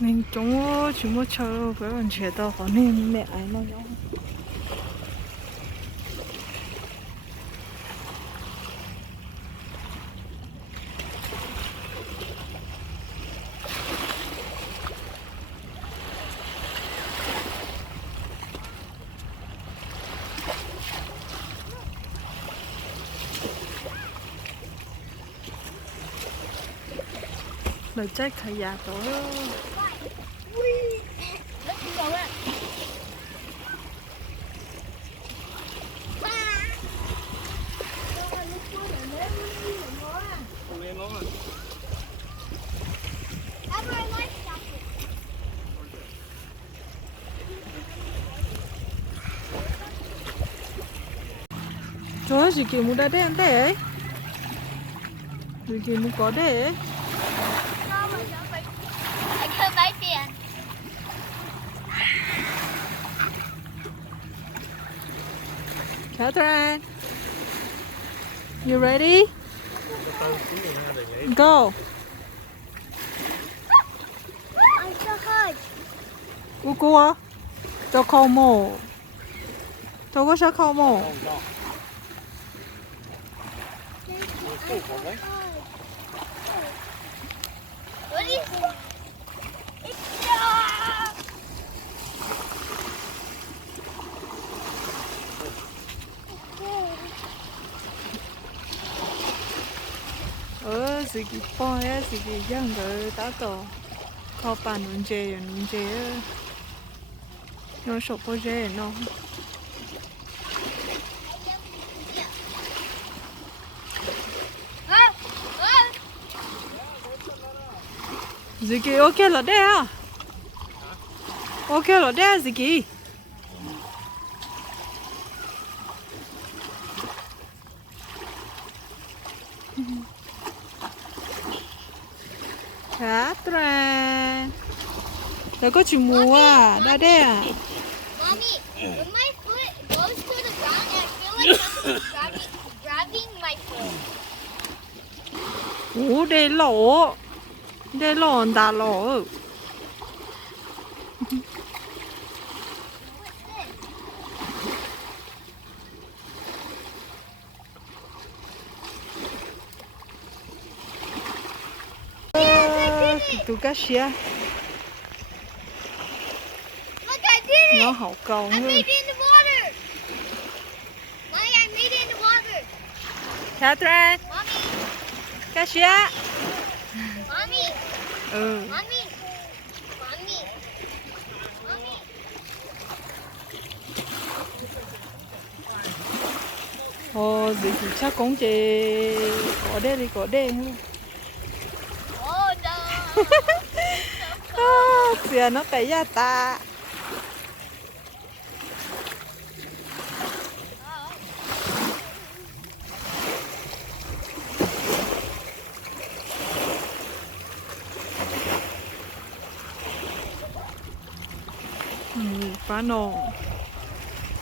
nên chúng chỉ muốn chơi với bạn trẻ tao có nên mẹ ấy nó giống lời trách thầy già tối trời ơi, gì kì muốn đã đen thế ấy gì kì muốn có thế ấy Catherine, you ready? Go. I'm so hard. Ugo, cho khâu mồ. Cho có khâu mồ. Ready? Gì kì po á, gì kì giang rồi tá tổ. Kho bàn nún chè nó sụp po chè nó. Gì kì ok là đây à? Ok là đây gì kì? Catherine, đã có chữ mùa à, đã đây à? Mommy, when my foot goes to the ground, I feel like something's grabbing my foot. Ủa, đây lỗ, đá lỗ. Tụi cá xía, Look, I did nó it! hậu cầu I made người. it in the water! Mommy, I made it in the water! Catherine, Mommy! cá xía. Mommy! Ừ. Mommy! Mommy! Mommy! Ồ, gì thì chắc cũng chỉ có đây thôi. Oh, no! Xìa nó tẩy ra ta.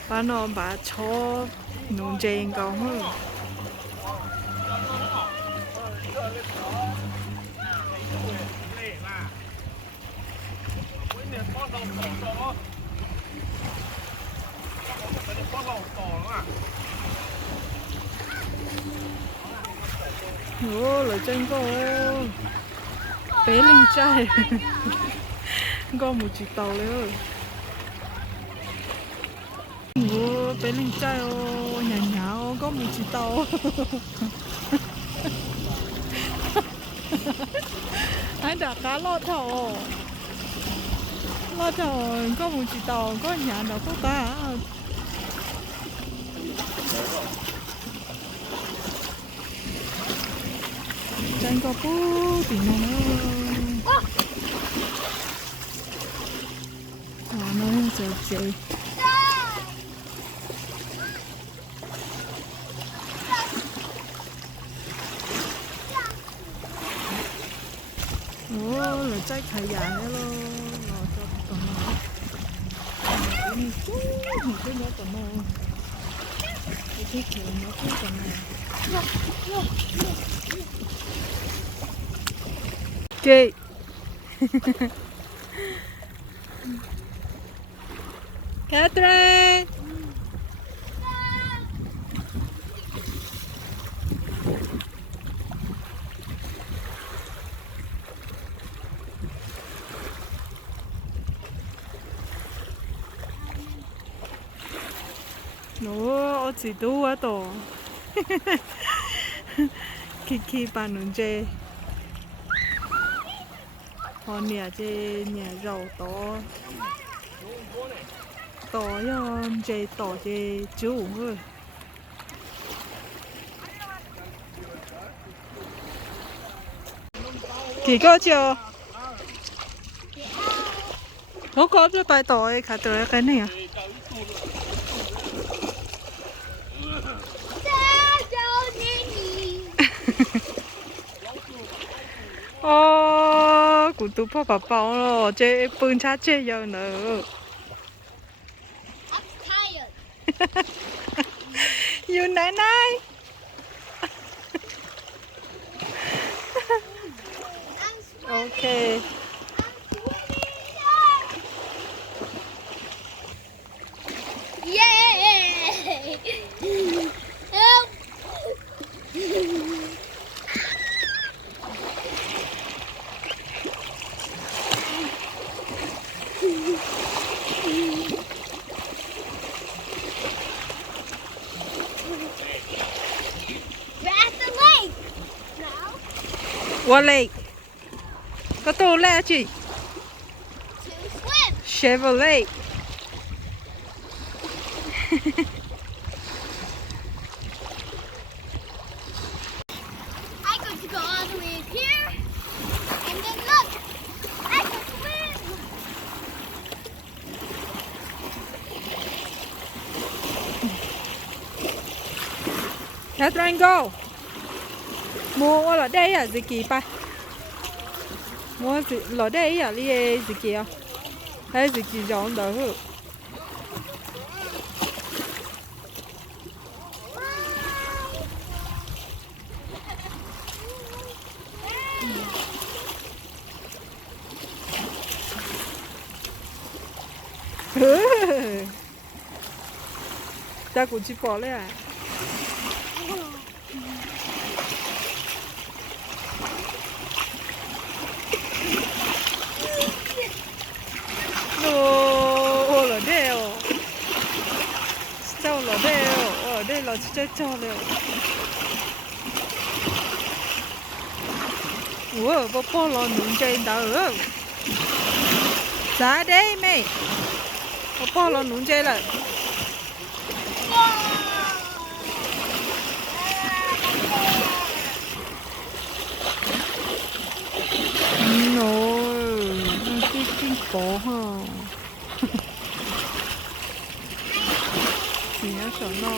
Bà nó bà cho nôn chèn cầu hơn. Ồ, lời chân cô bé linh trai. Có một chiếc tàu nữa. Ủa, bé linh trai ô, nhà ô, có một chiếc tàu. Anh đã cá lọt thầu. Lọt thầu, có một chiếc tàu, có nhà nào có ta. Chân có bú, thì nó nó sợ chị. Ồ, là trái thầy già nữa luôn. Rồi cho tụi nó. Cái nhớ tụi nó. Cái kiểu nó cứ tụi nó. Chị. Catherine. Nó chỉ đủ ở tổ. Kiki bà nướng chê. Họ nhà chê nhà rau to. To chê chú ơi. Kỳ có chưa? Có cho bài tỏi khá tới cái này à? Cũng tụi bà bảo rồi, chê bưng chá chê giờ nữa. I'm tired. You nãy nãy. I'm Ok. Yay! Help! We're at the lake now What lake? Có tô lẹ chị? to swim. Chevrolet. I got to go all the way here, and then look, I can swim. Catherine go. Mua ở đây à gì kỳ ba? Mua gì ở đây à đi gì kỳ à? Hay gì kỳ giống đó hả? Ta cũng chỉ bỏ lại à? Ồ, ở đây à? Sao ở đây à? Ở đây là chơi trò này. Ủa, bỏ là nướng chơi đó hả? Ra đây mày. Bỏ là nướng chơi là. Rồi, cái cổ ha. Thì nó sợ nó